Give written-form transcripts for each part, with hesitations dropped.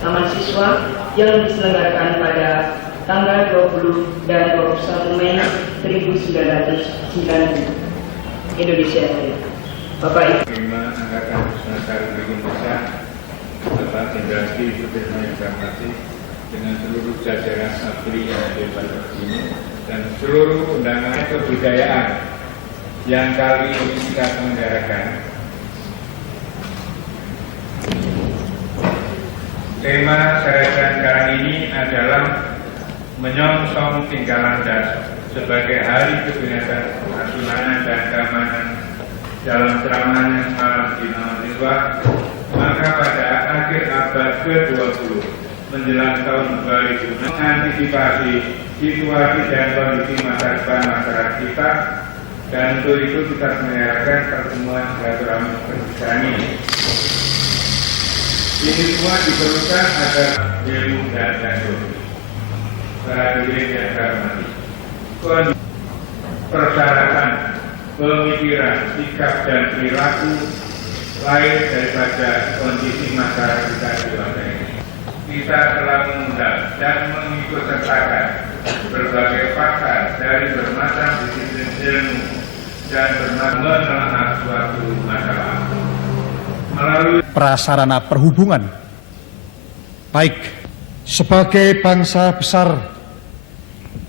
Taman Siswa yang diselenggarakan pada tanggal 20 dan 21 Mei 1990 Indonesia Raya. Bapak Ibu Panglima Angkatan Udara Republik Indonesia, Bapak Jenderal Sudirman yang saya hormati, dengan seluruh jajaran ABRI yang ada pada sini dan seluruh undangan kebudayaan yang kali ini kita selenggarakan. Tema serangkaian kali ini adalah menyongsong tinggalan das sebagai Hari Kebebasan Nasional dan Keamanan dalam ceramahnya semalam di Taman Siswa. Maka pada akhir abad ke-20 menjelang tahun 2000 mengantisipasi situasi dan kondisi masa depan masyarakat kita, dan untuk itu kita menyelenggarakan pertemuan silaturahmi perpisahan ini. Ini semua diperlukan agar ilmu dan teknologi para hadirin yang saya hormati. Kondisi persyaratan pemikiran, sikap dan perilaku lain daripada kondisi masyarakat kita di luar ini. Kita telah mengundang dan mengikutsertakan berbagai pakar dari bermacam disiplin ilmu dan menelaah suatu masalah melalui prasarana perhubungan, baik sebagai bangsa besar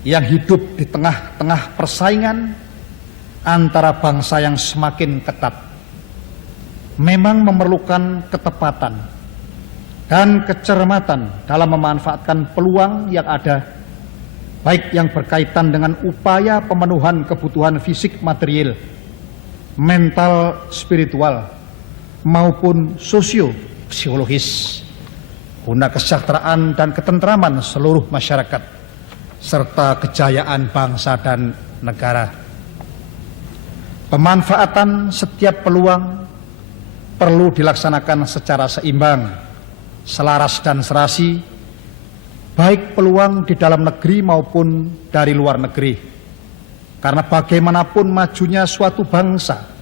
yang hidup di tengah-tengah persaingan antara bangsa yang semakin ketat, memang memerlukan ketepatan dan kecermatan dalam memanfaatkan peluang yang ada, baik yang berkaitan dengan upaya pemenuhan kebutuhan fisik material, mental spiritual, maupun sosio-psikologis, guna kesejahteraan dan ketentraman seluruh masyarakat, serta kejayaan bangsa dan negara. Pemanfaatan setiap peluang perlu dilaksanakan secara seimbang, selaras dan serasi, baik peluang di dalam negeri maupun dari luar negeri. Karena bagaimanapun majunya suatu bangsa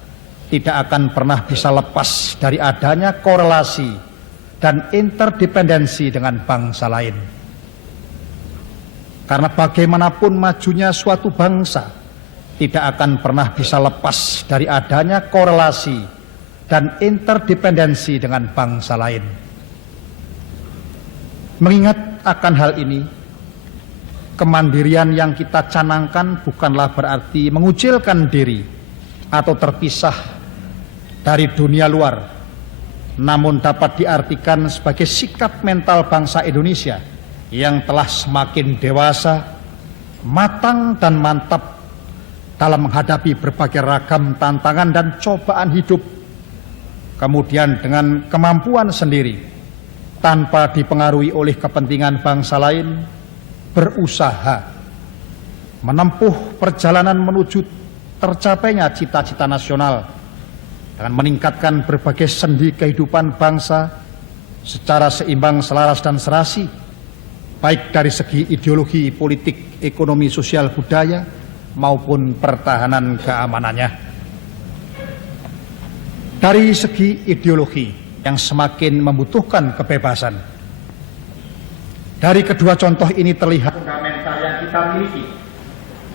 tidak akan pernah bisa lepas dari adanya korelasi dan interdependensi dengan bangsa lain. Karena bagaimanapun majunya suatu bangsa tidak akan pernah bisa lepas dari adanya korelasi dan interdependensi dengan bangsa lain. Mengingat akan hal ini, kemandirian yang kita canangkan bukanlah berarti mengucilkan diri atau terpisah dari dunia luar, namun dapat diartikan sebagai sikap mental bangsa Indonesia yang telah semakin dewasa, matang dan mantap dalam menghadapi berbagai ragam tantangan dan cobaan hidup, kemudian dengan kemampuan sendiri tanpa dipengaruhi oleh kepentingan bangsa lain, berusaha menempuh perjalanan menuju tercapainya cita-cita nasional dengan meningkatkan berbagai sendi kehidupan bangsa secara seimbang, selaras dan serasi, baik dari segi ideologi, politik, ekonomi, sosial, budaya maupun pertahanan keamanannya. Dari segi ideologi yang semakin membutuhkan kebebasan, dari kedua contoh ini terlihat fundamental yang kita miliki,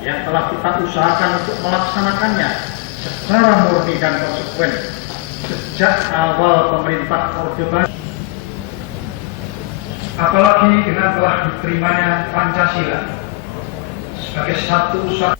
yang telah kita usahakan untuk melaksanakannya secara murni dan konsekuen sejak awal pemerintah Orde Baru. apalagi dengan telah diterimanya Pancasila sebagai satu-satunya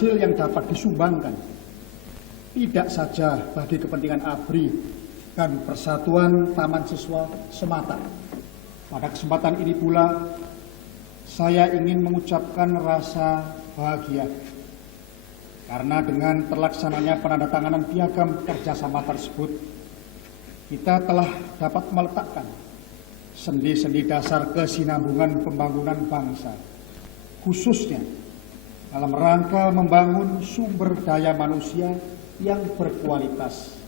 hasil yang dapat disumbangkan tidak saja bagi kepentingan ABRI dan persatuan taman siswa semata. Pada kesempatan ini pula, saya ingin mengucapkan rasa bahagia karena dengan terlaksananya penandatanganan piagam kerjasama tersebut, kita telah dapat meletakkan sendi-sendi dasar kesinambungan pembangunan bangsa, khususnya dalam rangka membangun sumber daya manusia yang berkualitas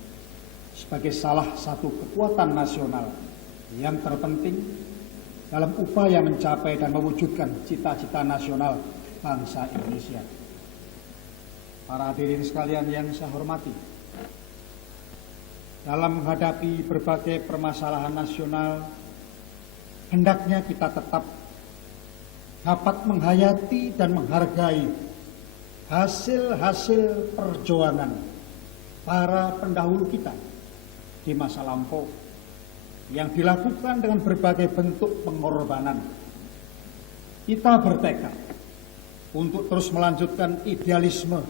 sebagai salah satu kekuatan nasional yang terpenting dalam upaya mencapai dan mewujudkan cita-cita nasional bangsa Indonesia. Para hadirin sekalian yang saya hormati, dalam menghadapi berbagai permasalahan nasional, hendaknya kita tetap dapat menghayati dan menghargai hasil-hasil perjuangan para pendahulu kita di masa lampau yang dilakukan dengan berbagai bentuk pengorbanan. Kita bertekad untuk terus melanjutkan idealisme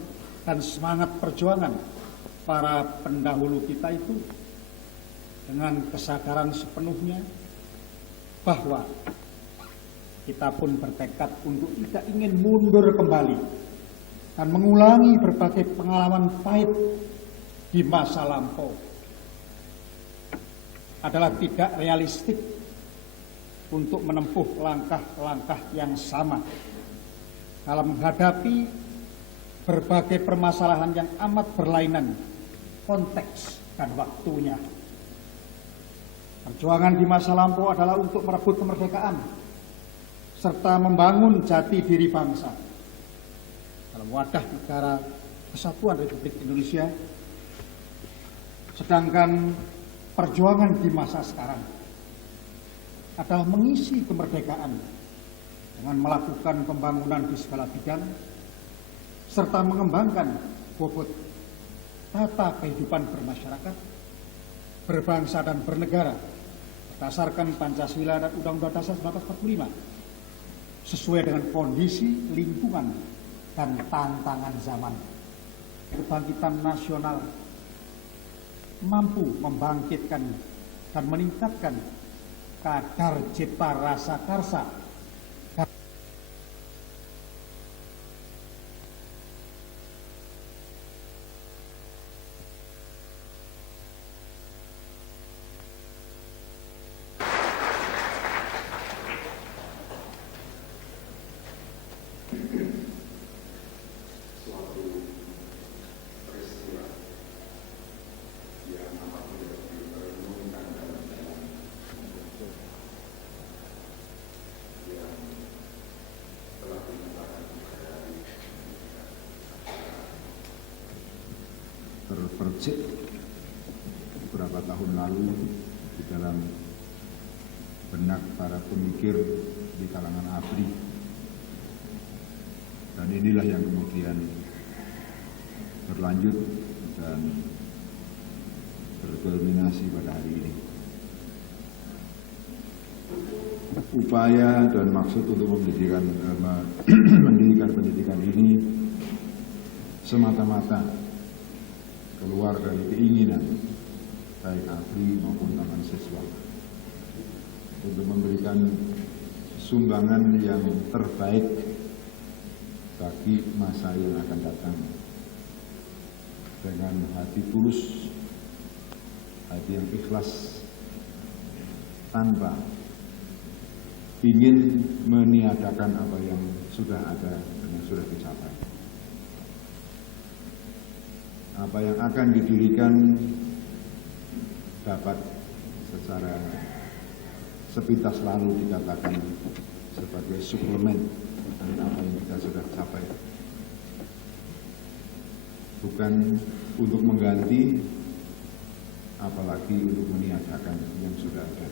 dan semangat perjuangan para pendahulu kita itu dengan kesadaran sepenuhnya bahwa kita pun bertekad untuk tidak ingin mundur kembali dan mengulangi berbagai pengalaman pahit di masa lampau. Adalah tidak realistik untuk menempuh langkah-langkah yang sama dalam menghadapi berbagai permasalahan yang amat berlainan konteks dan waktunya. Perjuangan di masa lampau adalah untuk merebut kemerdekaan serta membangun jati diri bangsa dalam wadah negara Kesatuan Republik Indonesia. Sedangkan perjuangan di masa sekarang adalah mengisi kemerdekaan dengan melakukan pembangunan di segala bidang serta mengembangkan bobot tata kehidupan bermasyarakat, berbangsa dan bernegara berdasarkan Pancasila dan Undang-Undang Dasar 1945 sesuai dengan kondisi lingkungan dan tantangan zaman. Kebangkitan nasional mampu membangkitkan dan meningkatkan kadar cipta rasa karsa terpercik beberapa tahun lalu di dalam benak para pemikir di kalangan ABRI, dan inilah yang kemudian berlanjut dan berkulminasi pada hari ini. Upaya dan maksud untuk mendirikan pendidikan ini semata-mata keluar dari keinginan baik ABRI maupun taman siswa untuk memberikan sumbangan yang terbaik bagi masa yang akan datang dengan hati tulus, hati yang ikhlas, tanpa ingin meniadakan apa yang sudah ada dan yang sudah dicapai. Apa yang akan didirikan dapat secara sepintas lalu dikatakan sebagai suplemen dari apa yang kita sudah capai. Bukan untuk mengganti, apalagi untuk meniadakan yang sudah ada.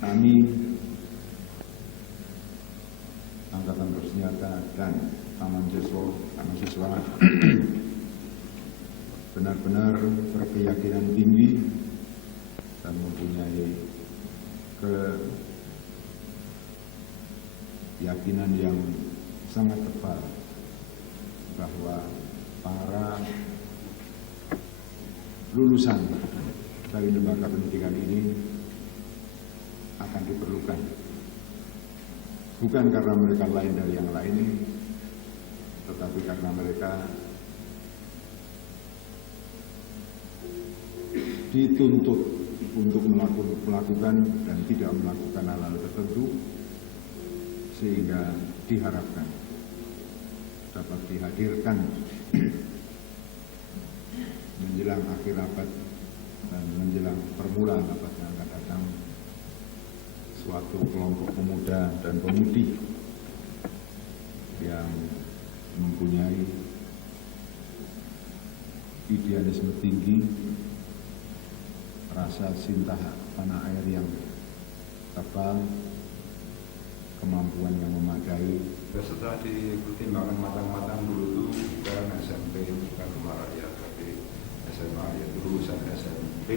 Kami, Angkatan Bersenjata dan Taman Siswa benar-benar berkeyakinan tinggi dan mempunyai keyakinan yang sangat tebal bahwa para lulusan dari lembaga pendidikan ini akan diperlukan, bukan karena mereka lain dari yang lain, tetapi karena mereka dituntut untuk melakukan dan tidak melakukan hal-hal tertentu, sehingga diharapkan dapat dihadirkan menjelang akhir abad dan menjelang permulaan abad yang akan datang suatu kelompok pemuda dan pemudi yang mempunyai idealisme tinggi, rasa cinta tanah air yang tebal, kemampuan yang memadai. Setelah dipertimbangkan matang-matang dulu itu bukan SMP, bukan rumah rakyat, tapi SMA, yaitu lulusan SMP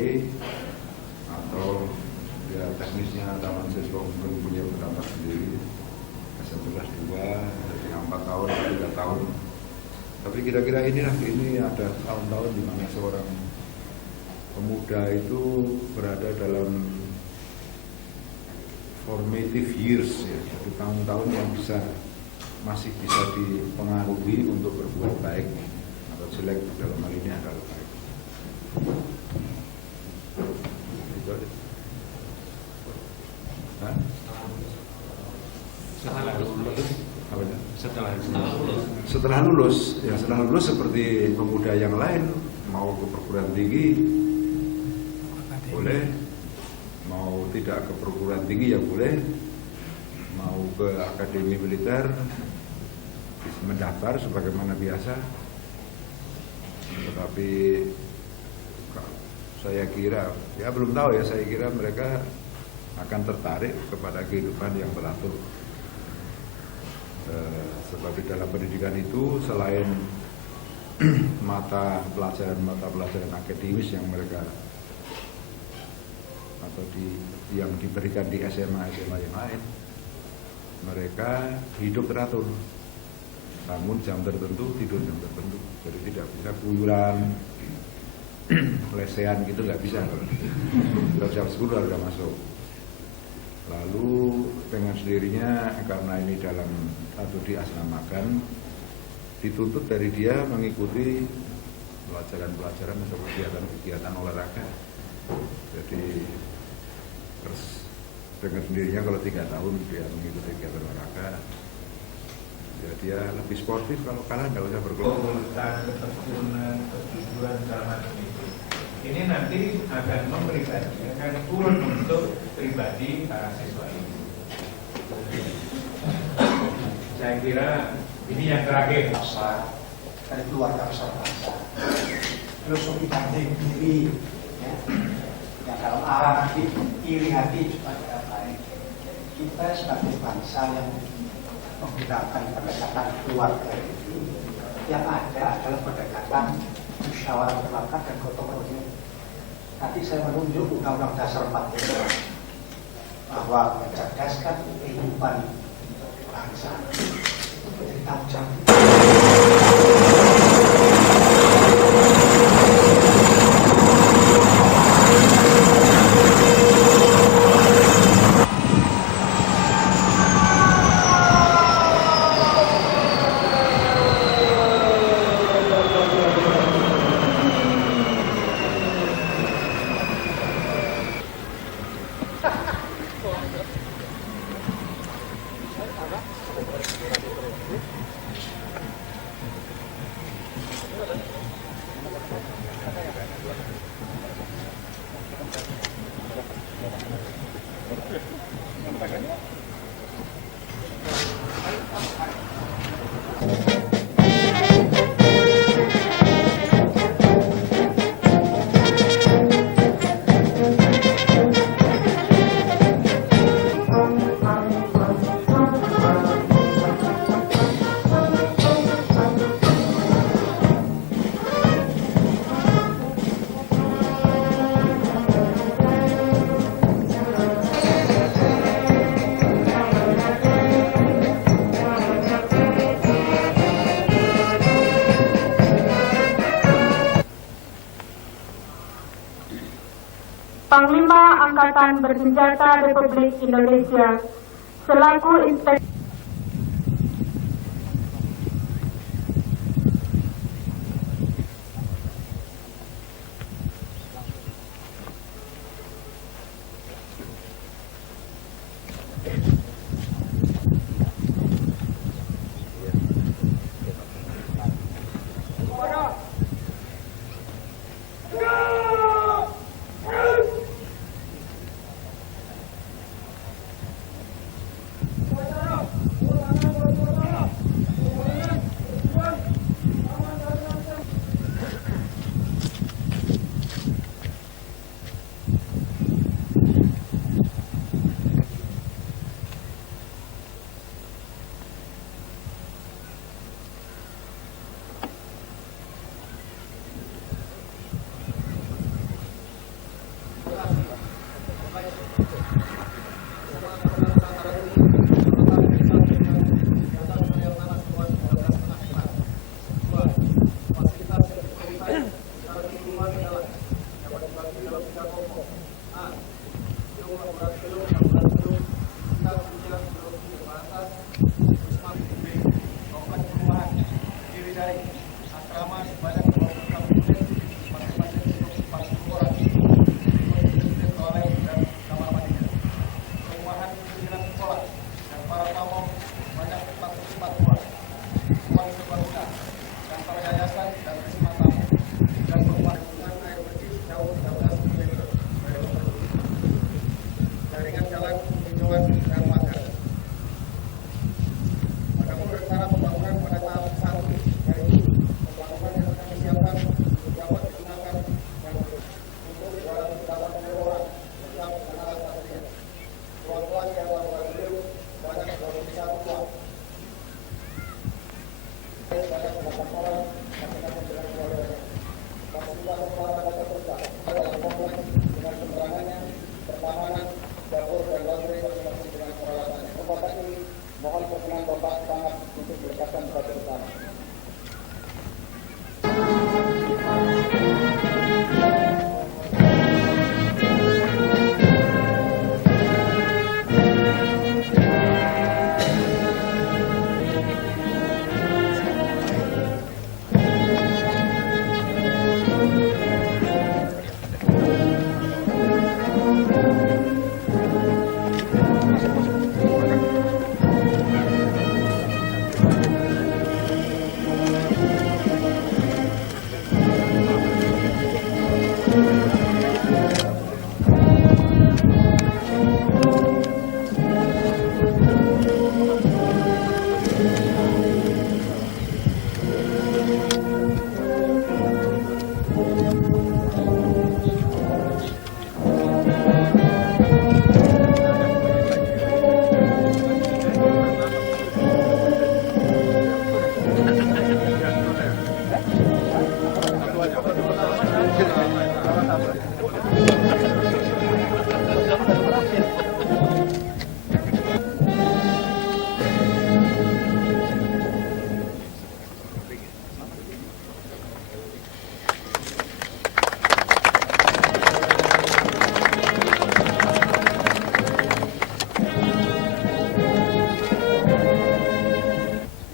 atau ya teknisnya Taman Siswa punya pendapat sendiri, SMP kelas 2, dari 4 tahun, 3 tahun. Tapi kira-kira ini ada tahun-tahun di mana seorang pemuda itu berada dalam formative years, ya, jadi tahun-tahun yang masih bisa dipengaruhi untuk berbuat baik atau jelek, dalam hal ini adalah baik. Itu aja. Hah? Setelah lulus, ya setelah lulus seperti pemuda yang lain, mau ke perguruan tinggi boleh, mau tidak ke perguruan tinggi ya boleh, mau ke akademi militer mendaftar sebagaimana biasa. Tetapi saya kira, ya belum tahu ya, saya kira mereka akan tertarik kepada kehidupan yang teratur. Sebab di dalam pendidikan itu selain mata pelajaran akademis yang mereka atau yang diberikan di SMA yang lain, mereka hidup teratur, bangun jam tertentu, tidur jam tertentu, jadi tidak bisa kuyuran, lesehan gitu, nggak bisa. Kalau jam 10 sudah masuk. Lalu dengan sendirinya karena ini dalam atau diasramakan, dituntut dari dia mengikuti pelajaran-pelajaran atau kegiatan-kegiatan olahraga. Jadi terus dengan sendirinya kalau 3 tahun dia mengikuti kegiatan olahraga, ya dia lebih sportif. Kalau kalah nggak usah berkelompok. Ketekunan, kejujuran segala macam itu. Ini nanti akan memberikan, akan turun untuk pribadi para siswa ini. Saya kira ini yang terakhir. Dari keluarga besar bangsa, filosofi banding diri, ya, yang dalam arah nanti iri hati juga tidak baik. Kita sebagai bangsa yang menggunakan pendekatan keluarga itu, yang ada adalah pendekatan musyawarah mufakat dan gotong royong. Nanti saya menunjuk Undang-Undang Dasar 45 bahwa mencerdaskan kehidupan bangsa menjadi tanggung jawab. Panglima Angkatan Bersenjata Republik Indonesia selaku Inspektur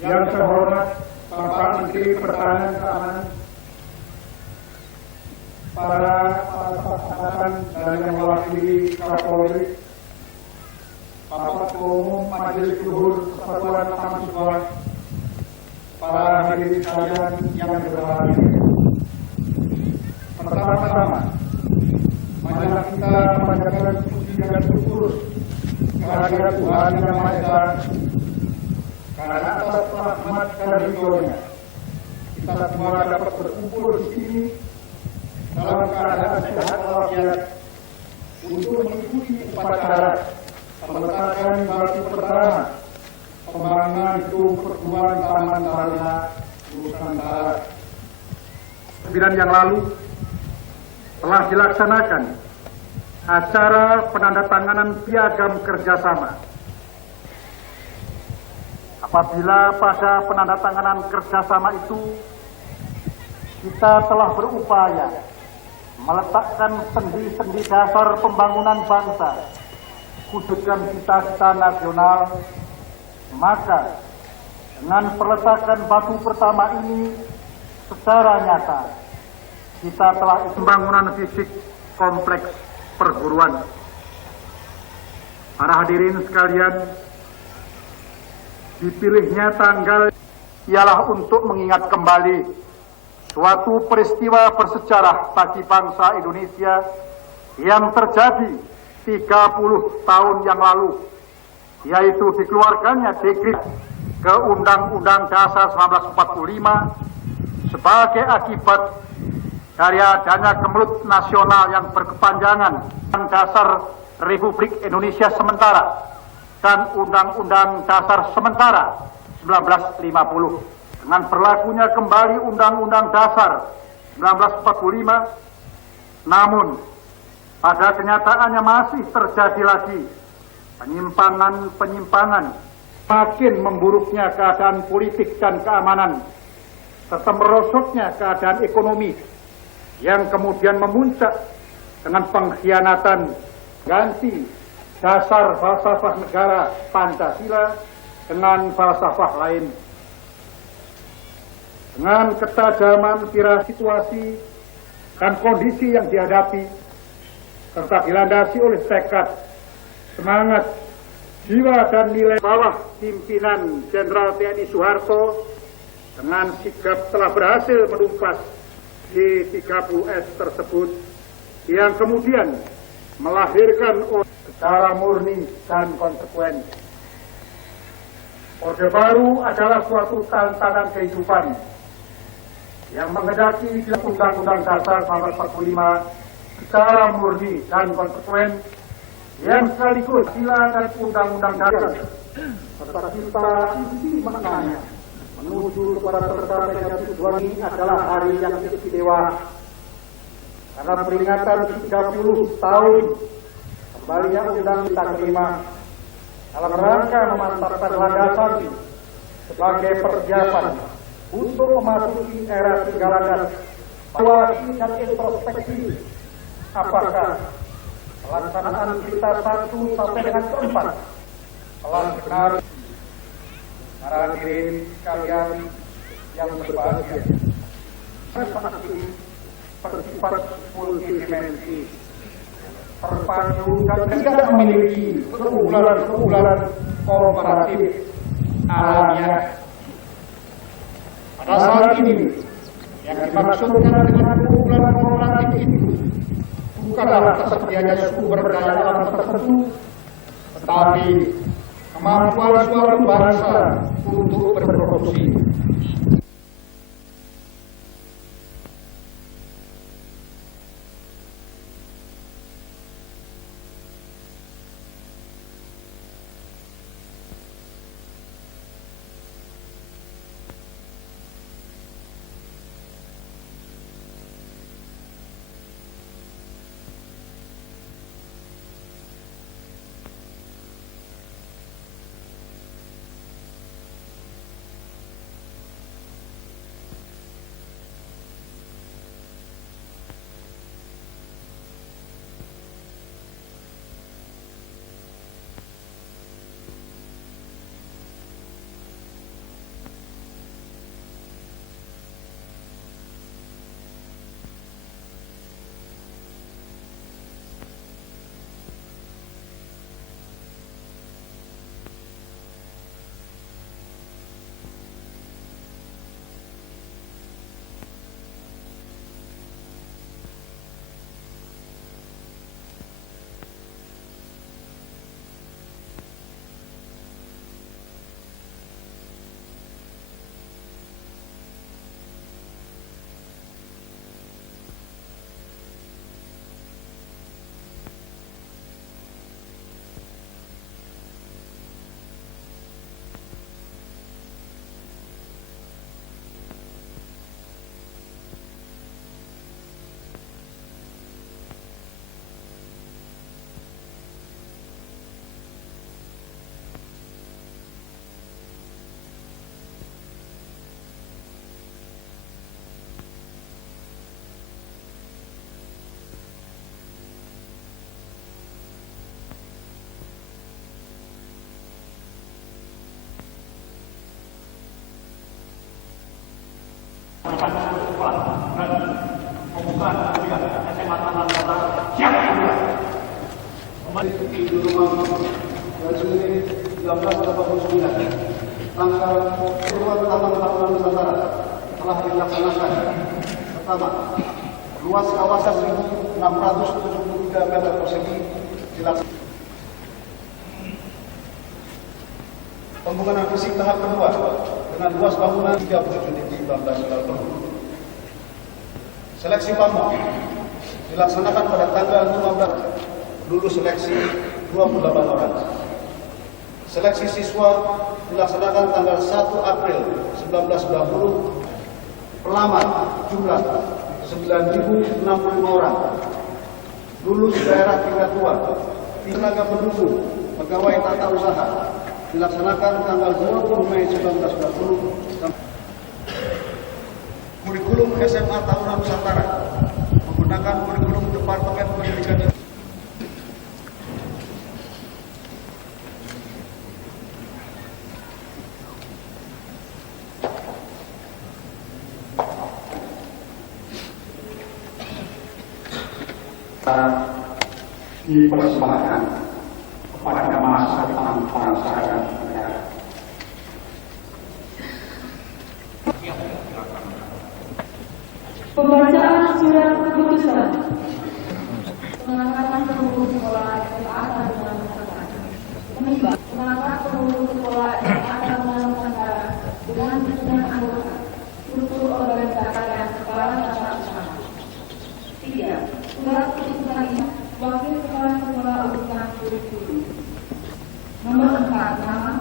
Yang terhormat Bapak Menteri Pertahanan Keamanan, para angkatan dan yang mewakili Kapolri, Bapak Ketua Umum Majelis Luhur Persatuan Mahasiswa, para hadirin sekalian yang berbahagia. Pertama-tama, marilah kita memanjatkan puji dan syukur kehadirat Tuhan Yang Maha Esa, karena atas rahmat dan ridho-Nya kita semua dapat berkumpul di sini dalam keadaan sehat walafiat untuk mengikuti upacara peletakan batu pertama pembangunan gedung perguruan Taman Saruna Nusantara. 9 yang lalu telah dilaksanakan acara penandatanganan piagam kerjasama. Apabila pada penandatanganan kerjasama itu kita telah berupaya meletakkan sendi-sendi dasar pembangunan bangsa, wujudkan cita-cita nasional, maka dengan peletakan batu pertama ini secara nyata kita telah pembangunan fisik kompleks perguruan. Para hadirin sekalian, dipilihnya tanggal ialah untuk mengingat kembali suatu peristiwa bersejarah bagi bangsa Indonesia yang terjadi 30 tahun yang lalu, yaitu dikeluarkannya dekret ke Undang-Undang Dasar 1945 sebagai akibat dari adanya kemelut nasional yang berkepanjangan Dasar Republik Indonesia Sementara dan Undang-Undang Dasar Sementara 1950. Dengan berlakunya kembali Undang-Undang Dasar 1945, namun pada kenyataannya masih terjadi lagi penyimpangan, makin memburuknya keadaan politik dan keamanan, serta merosotnya keadaan ekonomi yang kemudian memuncak dengan pengkhianatan ganti dasar falsafah negara Pancasila dengan falsafah lain. Dengan ketajaman kira situasi dan kondisi yang dihadapi, serta dilandasi oleh tekad, semangat, jiwa dan nilai bawah pimpinan Jenderal TNI Soeharto dengan sigap telah berhasil menumpas G30S tersebut yang kemudian melahirkan secara murni dan konsekuen. Orde Baru adalah suatu tantangan kehidupan yang menghendaki Undang-Undang Dasar 1945 secara murni dan konsekuen, yang sekaligus sila dan Undang-Undang Dasar serta kita isi maknanya menuju kepada tercapainya tujuan ini adalah hari yang istimewa karena peringatan 30 tahun kembalinya Undang-Undang Terima dalam rangka memantapkan landasan sebagai persiapan untuk memasuki era tinggalan evaluasi dan introspeksi apakah pelaksanaan kita 1 sampai dengan 4 telah benar. Para hadirin sekalian yang berbahagia, saat ini bersifat multidimensi, terpadu dan tidak memiliki keunggulan komparatif alamiah. Pada saat ini, yang dimaksudkan dengan keunggulan komparatif itu bukanlah tersedianya sumber daya alam tertentu, tetapi kemampuan suatu bangsa untuk berproduksi. Tanggal perubahan taman Nusantara telah dilaksanakan. Pertama, luas kawasan 1.673 meter persegi dilaksanakan. Pembangunan fisik tahap kedua dengan luas bangunan 37.1990. Seleksi bambu dilaksanakan pada tanggal 15, lulus seleksi 28 orang. Seleksi siswa dilaksanakan tanggal 1 April 1990. Pelamar jumlah 9.065 orang. Lulus daerah tingkat 2. Tenaga pendukung pegawai tata usaha dilaksanakan tanggal 20 Mei 1990. Kurikulum SMA Tahunan Nusantara menggunakan kurikulum Departemen Pendidikan dipersembahkan kepada masa depan bangsa dan negara. Pembacaan surat keputusan pengangkatan seluruh sekolah SMA Tahunan Nusantara. Mengangkat seluruh sekolah SMA Tahunan Nusantara dengan susunan anggota, struktur organisasi dan kepala tata usaha. 3. Surat keputusan ini Wakil Kepala Sekolah Urusan Kurikulum. Nomor 4. Nama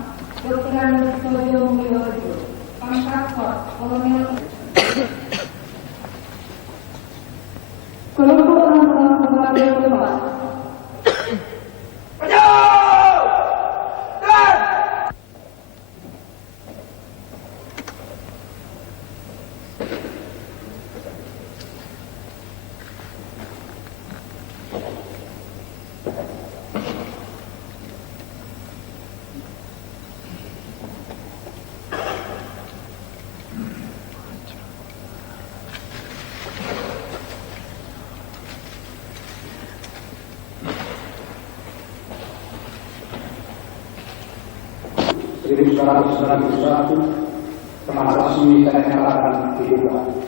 Dr. Andes Sojo Mulyojo, pangkat Kolonel. Kelompok Anggota Sebagai Kelompok. telah resmi saya nyatakan dibuka.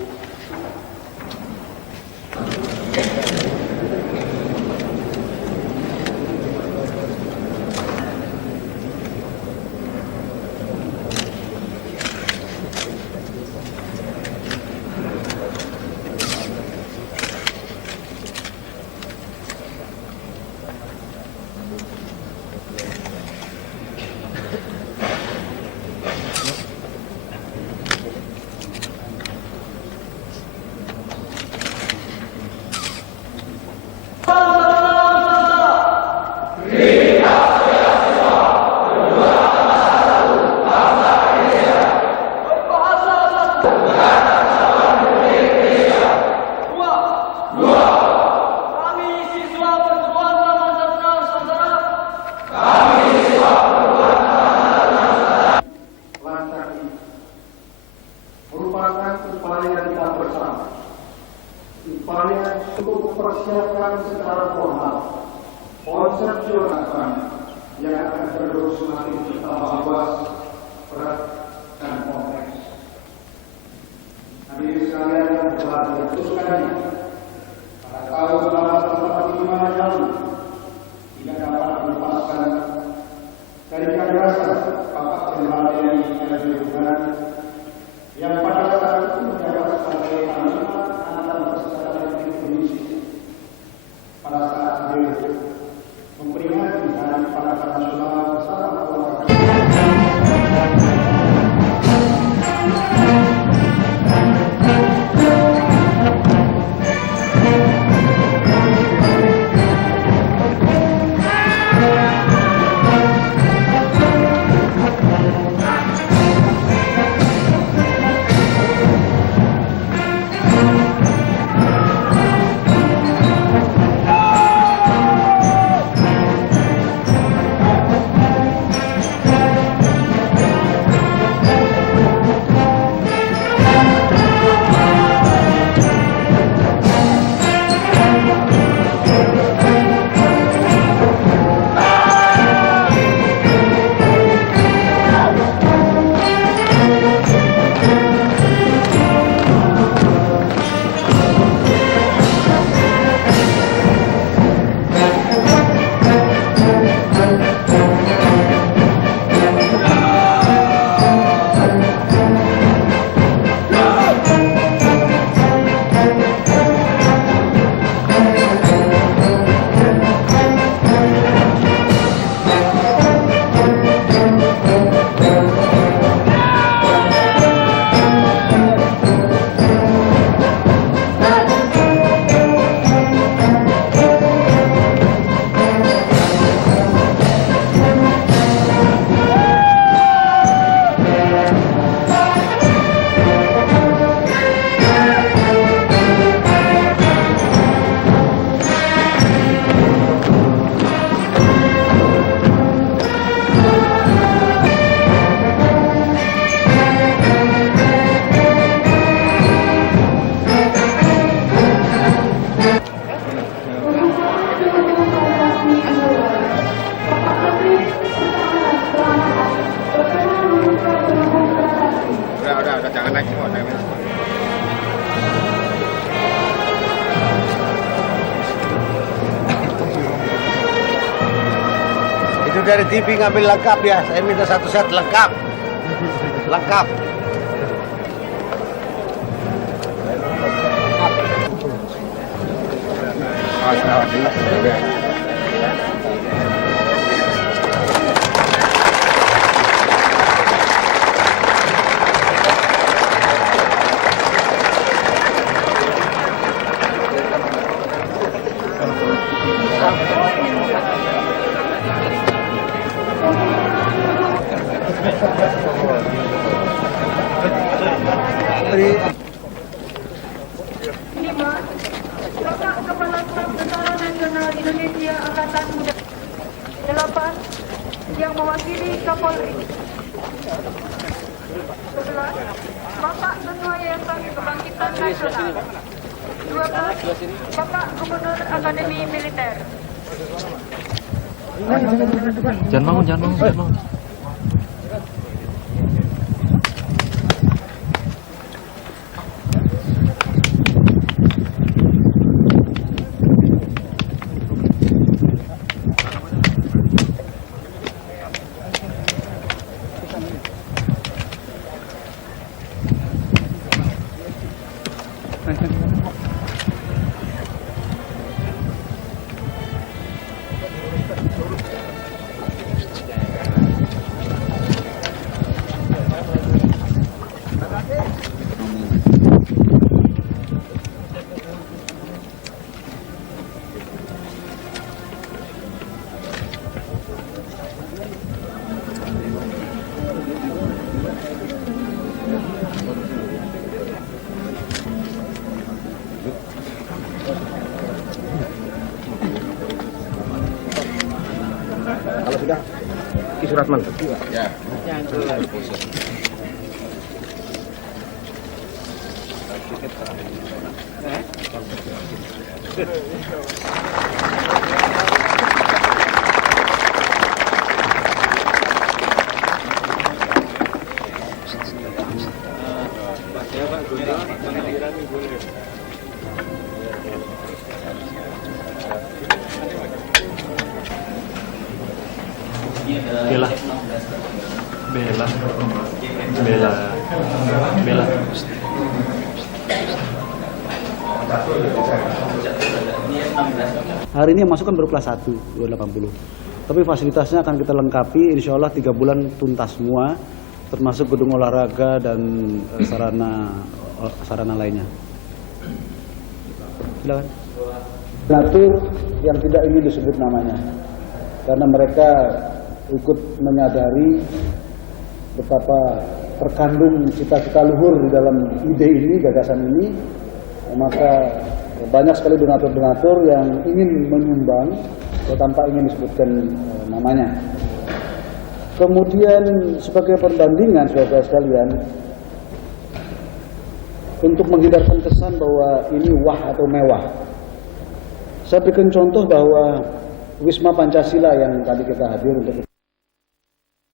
Upaya untuk persiapkan secara formal konsepsional yang akan terus semakin bertambah luas, berat, dan kompleks. Hadirin sekalian yang telah diputuskannya pada tahun 1945 yang lalu tidak dapat dilepaskan dari gagasan Bapak Jenderal TNI Henry Bugan yang pada saat itu menjabat sebagai Panglima Angkatan Bersenjata Republik Indonesia pada saat beliau memperingati Hari Pangkat Nasional bersama keluarga. Itu dari TV ngambil lengkap ya, saya minta satu set lengkap. Lengkap. Bapak Kepala Staf Tentara Nasional Indonesia Angkatan Udara. 8. Yang mewakili Kapolri. 11. Bapak Ketua Yayasan Kebangkitan Nasional. 12. Bapak Gubernur Akademi Militer. Jangan bangun. Kalau sudah, Ki Suratman. Ya. Bella. Hari ini yang masuk kan baru kelas 1, 280. Tapi fasilitasnya akan kita lengkapi, insya Allah 3 bulan tuntas semua, termasuk gedung olahraga dan sarana lainnya. Silakan. Donatur yang tidak ingin disebut namanya, karena mereka ikut menyadari betapa terkandung cita-cita luhur di dalam ide ini, gagasan ini, maka banyak sekali donatur-donatur yang ingin menyumbang tanpa ingin disebutkan namanya. Kemudian sebagai perbandingan saudara sekalian, untuk menghindarkan kesan bahwa ini wah atau mewah, saya berikan contoh bahwa Wisma Pancasila yang tadi kita hadir untuk